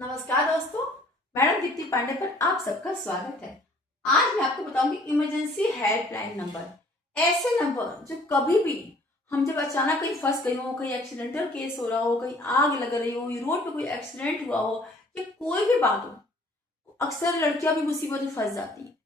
नमस्कार दोस्तों, मैडम दीप्ति पांडे पर आप सबका स्वागत है। आज मैं आपको बताऊंगी इमरजेंसी हेल्पलाइन नंबर। ऐसे नंबर जो कभी भी हम जब अचानक कहीं फंस गए हो, कहीं एक्सीडेंटल केस हो रहा हो, कहीं आग लग रही हो, रोड पे कोई एक्सीडेंट हुआ हो या कोई भी बात हो, अक्सर लड़कियां भी मुसीबत में फंस जाती है।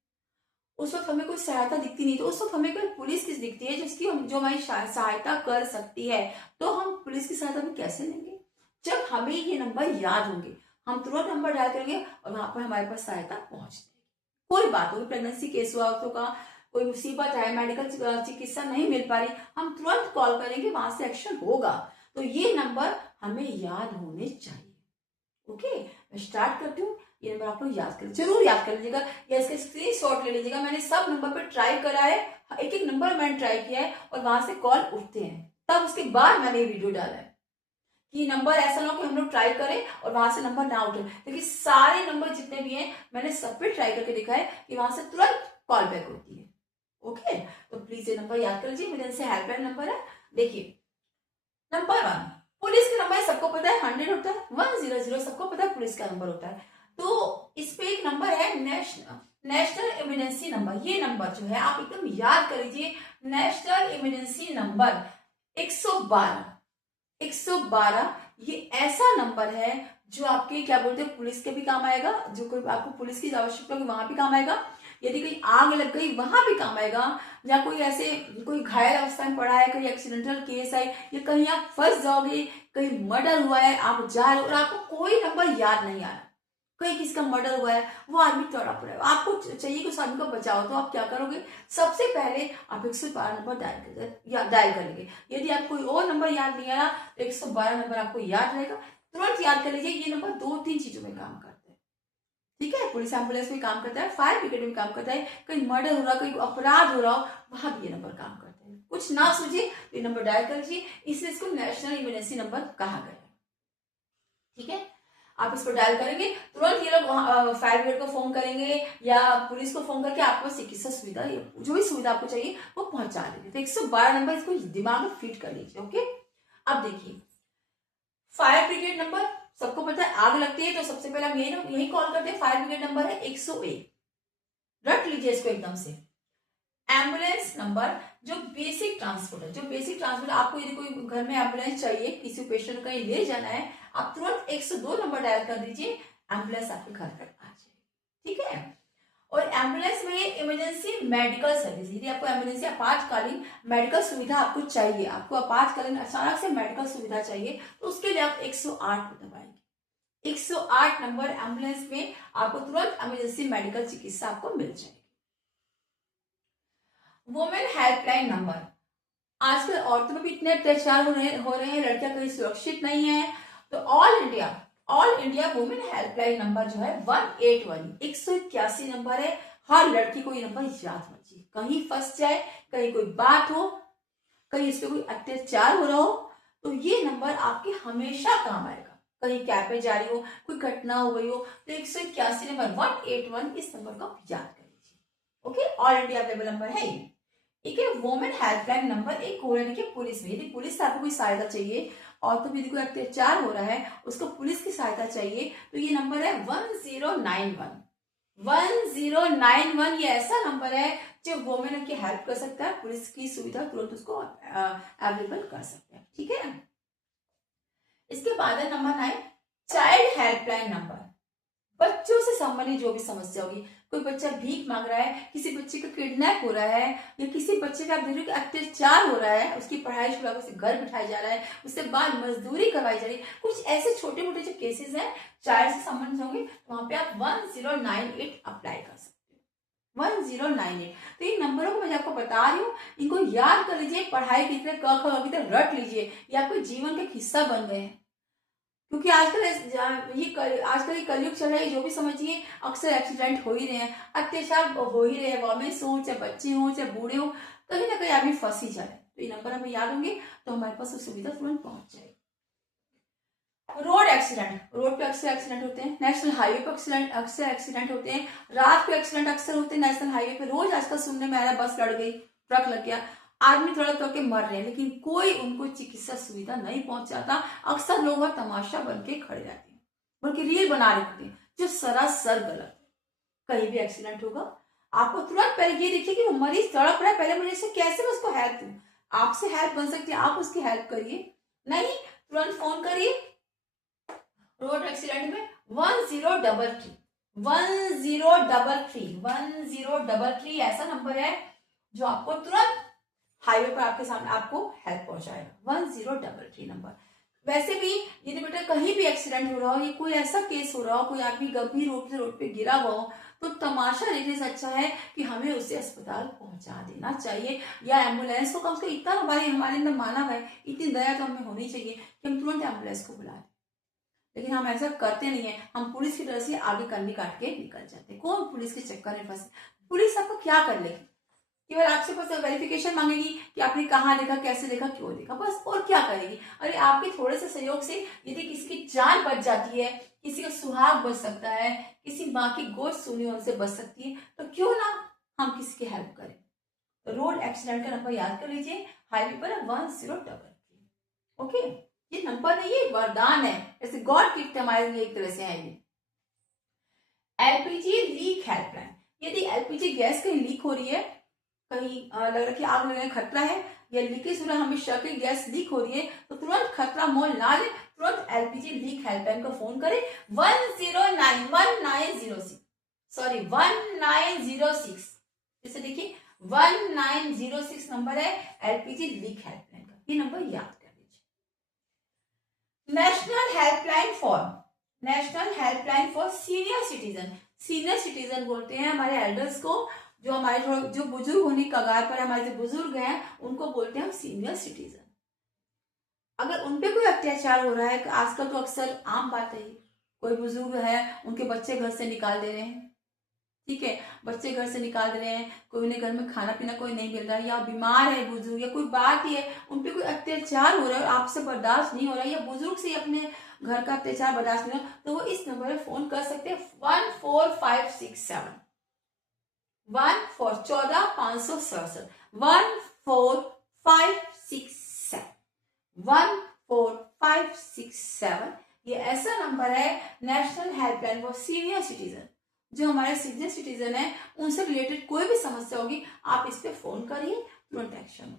उस वक्त हमें कोई सहायता दिखती नहीं, तो उस वक्त हमें कोई पुलिस किस दिखती है जो हमारी सहायता कर सकती है। तो हम पुलिस की सहायता भी कैसे लेंगे जब हमें ये नंबर याद होंगे। हम तुरंत नंबर डायल करेंगे और वहां पर हमारे पास सहायता पहुंच जाएगी। कोई बात होगी, प्रेगनेंसी केस हुआ, औरतों का कोई मुसीबत है, मेडिकल चिकित्सा नहीं मिल पा रही, हम तुरंत कॉल करेंगे, वहां से एक्शन होगा। तो ये नंबर हमें याद होने चाहिए। ओके, मैं स्टार्ट करती हूँ। ये नंबर आप लोग याद कर, जरूर याद कर लीजिएगा या इसका स्क्रीनशॉट ले लीजिएगा। मैंने सब नंबर पर ट्राई करा है, एक एक नंबर मैंने ट्राई किया है और वहां से कॉल उठते हैं। तब उसके बाद मैंने ये वीडियो डाला है कि नंबर ऐसा ना हो कि हम लोग ट्राई करें और वहां से नंबर ना उठे। क्योंकि सारे नंबर जितने भी हैं मैंने सब पे ट्राई करके देखा है कि वहां से तुरंत कॉल बैक होती है। ओके, तो प्लीज ये नंबर याद कर लीजिए, इमरजेंसी हेल्पलाइन नंबर है। देखिए, नंबर 1 पुलिस का नंबर सबको पता है, 100 होता है। 100 सबको पता है पुलिस का नंबर होता है। तो इस पे एक नंबर है नेशनल इमरजेंसी नंबर। ये नंबर जो है आप एकदम याद कर लीजिए, नेशनल इमरजेंसी नंबर 112। 112 ये ऐसा नंबर है जो आपके क्या बोलते हैं पुलिस के भी काम आएगा, जो कोई आपको पुलिस की आवश्यकता होगी वहां भी काम आएगा, यदि कहीं आग लग गई वहां भी काम आएगा, या कोई ऐसे कोई घायल अवस्था में पड़ा है, कोई एक्सीडेंटल केस है, या कहीं आप फंस जाओगे, कहीं मर्डर हुआ है, आप जा रहे हो और आपको कोई नंबर याद नहीं आ रहा, कहीं किसका मर्डर हुआ है, वो आदमी तोड़ा पड़ा है, आपको चाहिए कि उस आदमी को बचाओ, तो आप क्या करोगे? सबसे पहले आप 112 नंबर डायल करेंगे। यदि आपको कोई और नंबर याद नहीं आ रहा तो 112 नंबर आपको याद रहेगा, तुरंत याद कर लीजिए। ये नंबर 2-3 चीजों में काम करता है। ठीक है, पुलिस एम्बुलेंस में काम करता है, फायर ब्रिगेड में काम करता है, कहीं मर्डर हो रहा, कहीं अपराध हो रहा हो, वहां भी ये नंबर काम करता है। कुछ ना सूझे तो ये नंबर डायल कर लीजिए, इसलिए इसको नेशनल इमरजेंसी नंबर कहा गया है। ठीक है, आप इस पर डायल करेंगे, तुरंत ये लोग फायर ब्रिगेड को फोन करेंगे या पुलिस को फोन करके आपको चिकित्सा सुविधा, जो भी सुविधा आपको चाहिए वो पहुंचा देंगे। तो 112 नंबर इसको दिमाग में फिट कर लीजिए। ओके, अब देखिए, फायर ब्रिगेड नंबर सबको पता है, आग लगती है तो सबसे पहले हम यही कॉल करते हैं। फायर ब्रिगेड नंबर है 101, रट लीजिए इसको एकदम से। एम्बुलेंस नंबर जो बेसिक ट्रांसपोर्ट है, जो बेसिक ट्रांसपोर्ट, आपको यदि कोई घर में एम्बुलेंस चाहिए, किसी पेशेंट को कहीं ले जाना है, आप तुरंत 102 नंबर डायल कर दीजिए, एम्बुलेंस आपके घर तक आ जाए। ठीक है, और एम्बुलेंस में इमरजेंसी मेडिकल सर्विस, यदि आपको इमरजेंसी आपातकालीन मेडिकल सुविधा आपको चाहिए, आपको आपातकालीन अचानक से मेडिकल सुविधा चाहिए, तो उसके लिए आप 108 को दबाएंगे। 108 नंबर एम्बुलेंस में आपको तुरंत इमरजेंसी मेडिकल चिकित्सा आपको मिल जाएगी। वुमेन हेल्पलाइन नंबर, आजकल औरतों में भी इतने अत्याचार हो रहे हैं, लड़कियां कहीं सुरक्षित नहीं है, तो all India women helpline number जो है 181, 181 नंबर है। हर लड़की को ये नंबर याद होना चाहिए, कहीं फंस जाए, कहीं कोई बात हो, कहीं इस पे कोई अत्याचार हो रहा हो, तो ये नंबर आपके हमेशा काम आएगा। कहीं कैब पे जा रही हो, कोई घटना हो गई हो, तो 181 नंबर 181 इस नंबर को याद कर लीजिए। Okay, all India available number है ये। एक है वुमेन हेल्पलाइन नंबर, एक हो रहा है कि पुलिस में, यदि पुलिस से आपको कोई सहायता चाहिए और तो यदि कोई अत्याचार हो रहा है, उसको पुलिस की सहायता चाहिए, तो ये नंबर है 1091। 1091 ये ऐसा नंबर है जो वुमेन की हेल्प कर सकता है, पुलिस की सुविधा तुरंत उसको अवेलेबल कर सकते हैं। ठीक है, इसके बाद है नंबर 9 चाइल्ड हेल्पलाइन नंबर। बच्चों से संबंधित जो भी समस्या होगी, कोई बच्चा भीख मांग रहा है, किसी बच्चे का किडनैप हो रहा है, या किसी बच्चे का अत्याचार हो रहा है, उसकी पढ़ाई छुड़ा कर उसे घर बिठाया जा रहा है, उससे बाद मजदूरी करवाई जा रही है, कुछ ऐसे छोटे मोटे जो केसेस हैं चाइल्ड से संबंधित होंगे, तो वहां पे आप 1098 अप्लाई कर सकते हो। 1098, तो इन नंबरों को मैं आपको बता रही हूँ, इनको याद कर लीजिए, पढ़ाई की तरह क ख की तरह रट लीजिए, ये आपके जीवन का एक हिस्सा बन गए हैं। क्योंकि आजकल ये कलयुग चल रहा है, जो भी समझिए अक्सर एक्सीडेंट हो ही रहे हैं, अत्याचार हो ही रहे हैं, वॉमेन्स हो चाहे बच्चे हो चाहे बूढ़े हो, कहीं ना कहीं आदमी फंस ही जाए। तो ये नंबर हमें याद होंगे तो हमारे पास सुविधा तुरंत पहुंच जाएगी। रोड एक्सीडेंट, रोड पे अक्सर एक्सीडेंट होते हैं, नेशनल हाईवे पे अक्सर एक्सीडेंट होते हैं, रात को एक्सीडेंट अक्सर होते हैं नेशनल हाईवे पे। रोज आजकल सुनने में आ रहा है बस लड़ गई, ट्रक लग गया, आदमी थोड़ा करके मर रहे हैं, लेकिन कोई उनको चिकित्सा सुविधा नहीं पहुंचाता, अक्सर लोग वहां तमाशा बन के खड़े रहते हैं। बल्कि रील बना रहे होते हैं, जो सरासर गलत है। कहीं भी एक्सीडेंट होगा, आपको तुरंत पहले ये देखिए कि वो मरीज तड़प रहा है, पहले मुझे से कैसे मैं उसको हेल्प दूं। आपसे हेल्प बन सकती है, आप उसकी हेल्प करिए, नहीं तुरंत फोन करिए रोड एक्सीडेंट में 1033 1033 ऐसा नंबर है जो आपको तुरंत हाईवे पर आपके सामने आपको हेल्प पहुंचाएगा। 1033 नंबर। वैसे भी यदि बेटा कहीं भी एक्सीडेंट हो रहा हो, ये कोई ऐसा केस हो रहा हो, कोई आदमी गंभीर रूप से रोड पे गिरा हुआ हो, तो तमाशा देखने से अच्छा है कि हमें उसे अस्पताल पहुंचा देना चाहिए, या एम्बुलेंस को कम से कम इतना हमारे अंदर मानव है, इतनी दया तो हमें होनी चाहिए कि हम तुरंत एम्बुलेंस को बुला दें। लेकिन हम ऐसा करते नहीं है, हम पुलिस की तरह से आगे कंडी काट के निकल जाते हैं। कौन पुलिस के चक्कर में फंसे? पुलिस आपको क्या कर लेगी? केवल आपसे बस वेरिफिकेशन मांगेगी कि आपने कहाँ देखा, कैसे देखा, क्यों देखा, बस। और क्या करेगी? अरे आपके थोड़े से सहयोग से यदि किसी की जान बच जाती है, किसी का सुहाग बच सकता है, किसी माँ की गोद सुनी उनसे बच सकती है, तो क्यों ना हम किसी की हेल्प करें। रोड एक्सीडेंट का नंबर याद कर लीजिए, हाईवे पर 1033। ओके, ये नंबर नहीं, ये वरदान है, जैसे गॉड गिफ्ट हमारे लिए एक तरह से है ये। LPG leak helpline. यदि एलपीजी गैस कहीं लीक हो रही है, कहीं लग रहा है कि आग लगने का खतरा है, या लीकेज हो रहा है, हमें शक है गैस लीक हो रही है, तो तुरंत खतरा मोल ना ले, तुरंत एलपीजी लीक हेल्पलाइन को फोन करें 1906 जैसे देखिए 1906 नंबर है एलपीजी लीक हेल्पलाइन का, ये नंबर याद कर लीजिए। National helpline for senior citizen. Senior citizen बोलते हैं हमारे एल्डर्स को, जो हमारे जो बुजुर्ग होने कगार पर हमारे जो बुजुर्ग हैं उनको बोलते हैं हम सीनियर सिटीजन। अगर उनपे कोई अत्याचार हो रहा है, आजकल तो अक्सर आम बात है, कोई बुजुर्ग है उनके बच्चे घर से निकाल दे रहे हैं, ठीक है, बच्चे घर से निकाल दे रहे हैं, कोई उन्हें घर में खाना पीना कोई नहीं मिल रहा है, या बीमार है बुजुर्ग, या कोई बात ही है उनपे कोई अत्याचार हो रहा है, आपसे बर्दाश्त नहीं हो रहा है, या बुजुर्ग से अपने घर का अत्याचार बर्दाश्त नहीं हो रहा, तो वो इस नंबर पर फोन कर सकते हैं 14567 14567 ये ऐसा नंबर है national helpline for senior citizen. जो हमारे सीनियर सिटीजन है उनसे रिलेटेड कोई भी समस्या होगी, आप इस पे फोन करिए, तुरंत एक्शन।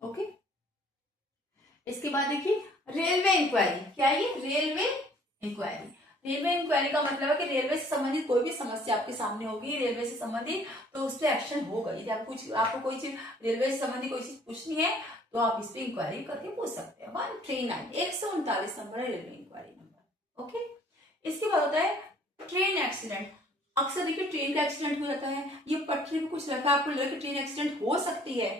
ओके, इसके बाद देखिए रेलवे इंक्वायरी। क्या है ये? Railway inquiry. रेलवे इंक्वायरी का मतलब है कि रेलवे से संबंधित कोई भी समस्या आपके सामने होगी, रेलवे से संबंधित, तो उस पर एक्शन होगा। यदि आपको कोई चीज रेलवे से संबंधित कोई चीज पूछनी है तो आप इस पे इंक्वायरी करके पूछ सकते हैं। 139 नंबर है रेलवे इंक्वायरी नंबर। ओके, इसके बाद होता है ट्रेन एक्सीडेंट। अक्सर देखिए ट्रेन का एक्सीडेंट हो जाता है, ये पटरी में कुछ रखा, आपको लगा कि ट्रेन एक्सीडेंट हो सकती है,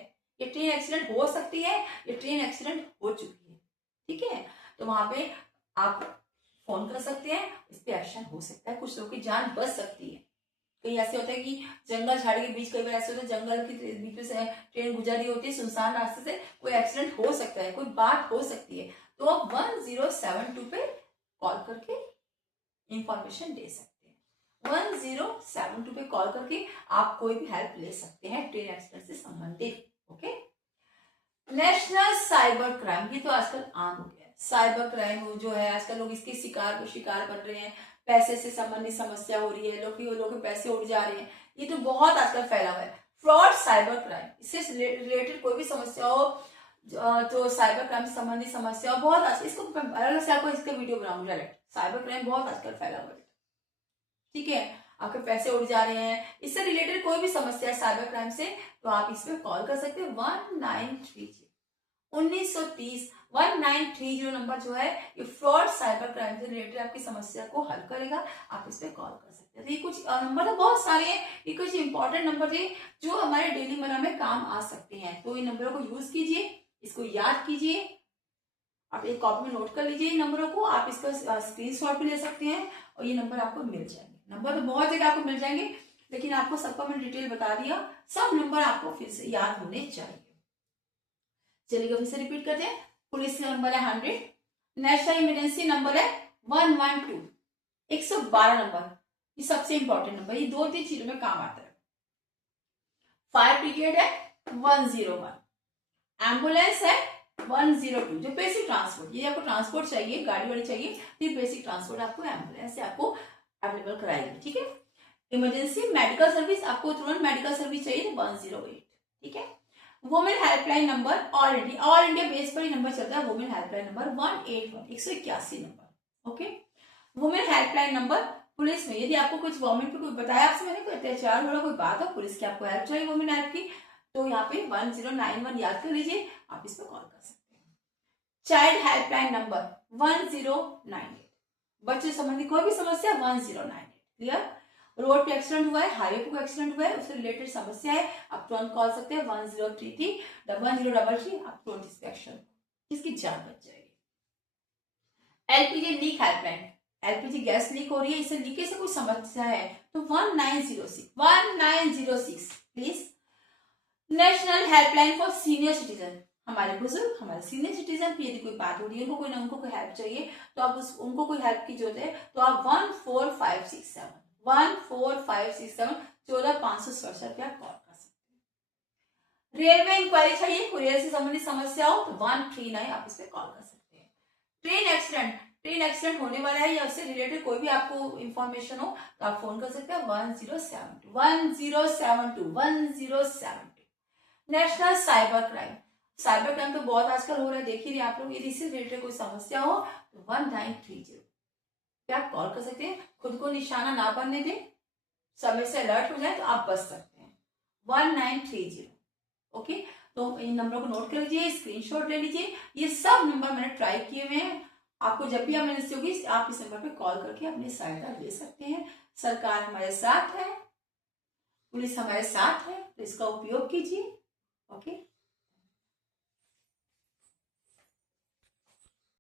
ये ट्रेन एक्सीडेंट हो सकती है, ये ट्रेन एक्सीडेंट हो चुकी है, ठीक है, तो वहां पे आप फोन कर सकते हैं, इस पे एक्शन हो सकता है, कुछ लोगों की जान बच सकती है। कहीं ऐसे होता है कि जंगल झाड़ी के बीच, कई बार ऐसे होता है जंगल के बीच में से ट्रेन गुजर रही होती है, सुनसान रास्ते से, कोई एक्सीडेंट हो सकता है, कोई बात हो सकती है, तो आप 1072 पे कॉल करके इंफॉर्मेशन दे सकते हैं। 1072 पे कॉल करके आप कोई भी हेल्प ले सकते हैं ट्रेन एक्सीडेंट से संबंधित। ओके, नेशनल साइबर क्राइम, ये तो आजकल आम हो गया है। साइबर क्राइम जो है आजकल लोग इसके शिकार बन रहे हैं, पैसे से संबंधित समस्या हो रही है, लोग के पैसे उड़ जा रहे हैं, ये तो बहुत आजकल फैला हुआ है। फ्रॉड साइबर क्राइम, इससे रिलेटेड कोई भी समस्या हो, जो साइबर क्राइम से संबंधित समस्या हो, बहुत आज इसको अलग से आपको इसका वीडियो बनाऊंगी डायरेक्ट। साइबर क्राइम बहुत आजकल फैला हुआ है, ठीक है, आपके पैसे उड़ जा रहे हैं, इससे रिलेटेड कोई भी समस्या है साइबर क्राइम से, तो आप इसमें कॉल कर सकते हैं 1930 नंबर जो है ये फ्रॉड साइबर क्राइम से रिलेटेड आपकी समस्या को हल करेगा, आप इस पे कॉल कर सकते हैं। तो ये कुछ नंबर तो बहुत सारे हैं, ये कुछ इंपॉर्टेंट नंबर थे जो हमारे डेली मर्रा में काम आ सकते हैं, तो इन नंबरों को यूज कीजिए, इसको याद कीजिए, आप एक कॉपी में नोट कर लीजिए नंबरों को, आप इसका स्क्रीनशॉट भी ले सकते हैं और ये नंबर आपको मिल जाएंगे। नंबर तो बहुत जगह आपको मिल जाएंगे, लेकिन आपको सबका मैंने डिटेल बता दिया, सब नंबर आपको फिर से याद होने चाहिए। चलिए फिर से रिपीट करते हैं। पुलिस का नंबर है 100, नेशनल इमरजेंसी नंबर है 112, 112 नंबर, ये सबसे इंपॉर्टेंट नंबर, ये 2-3 चीजों में काम आता है। फायर ब्रिगेड है 101, एम्बुलेंस है 102 जो बेसिक ट्रांसपोर्ट, ये आपको ट्रांसपोर्ट चाहिए, गाड़ी वाड़ी चाहिए, तो ये बेसिक ट्रांसपोर्ट आपको एम्बुलेंस से आपको अवेलेबल कराएगी, ठीक है। इमरजेंसी मेडिकल सर्विस, आपको तुरंत मेडिकल सर्विस चाहिए तो 108, ठीक है। Women helpline number all India base पर ही नंबर चलता है, women helpline number 181 181 number, okay. Women helpline number police में, यदि आपको कुछ गवर्नमेंट पे कोई बताया आपसे मैंने, कोई अत्याचार हो रहा, कोई बात हो, पुलिस की आपको हेल्प चाहिए वुमेन हेल्प की, तो यहाँ पे 1091 याद कर लीजिए, आप इस पर कॉल कर सकते हैं। चाइल्ड हेल्पलाइन नंबर 1098, बच्चे संबंधी कोई भी समस्या 1098, क्लियर। रोड पे एक्सीडेंट हुआ है, हाईवे पे कोई एक्सीडेंट हुआ है, उससे रिलेटेड समस्या है, आप तुरंत कॉल सकते हैं 1033 1033, आप तुरंत इस पे एक्शन, इसकी जान बच जाएगी। LPG leak helpline, LPG gas leak हो रही है, इससे लीकेज से कोई समस्या है तो 1906 please. National helpline for senior citizen, हमारे बुजुर्ग, हमारे सीनियर सिटीजन की यदि कोई बात हो रही है, उनको कोई हेल्प चाहिए, तो आप उनको कोई हेल्प की जरूरत है तो आप 14567 14567 रुपया कॉल कर सकते हैं। रेलवे इंक्वायरी चाहिए, कोई रेल से संबंधित समस्या हो तो 139 आप इस पे कॉल कर सकते हैं। ट्रेन एक्सीडेंट होने वाला है या उससे रिलेटेड कोई भी आपको इंफॉर्मेशन हो तो आप फोन कर सकते हैं 1072। नेशनल साइबर क्राइम तो बहुत आजकल हो रहा है, देख ही रहे आप लोग, यदि इससे रिलेटेड कोई समस्या हो तो 1930 पे आप कॉल कर सकते हैं। खुद को निशाना ना बनने दें, समय से अलर्ट हो जाए तो आप बच सकते हैं 1930, ओके। तो इन नंबरों को नोट कर लीजिए, स्क्रीनशॉट ले लीजिए, ये सब नंबर मैंने ट्राई किए हुए हैं, आपको जब भी इमरजेंसी होगी आप इस नंबर पे कॉल करके अपनी सहायता ले सकते हैं। सरकार हमारे साथ है, पुलिस हमारे साथ है, तो इसका उपयोग कीजिए, ओके।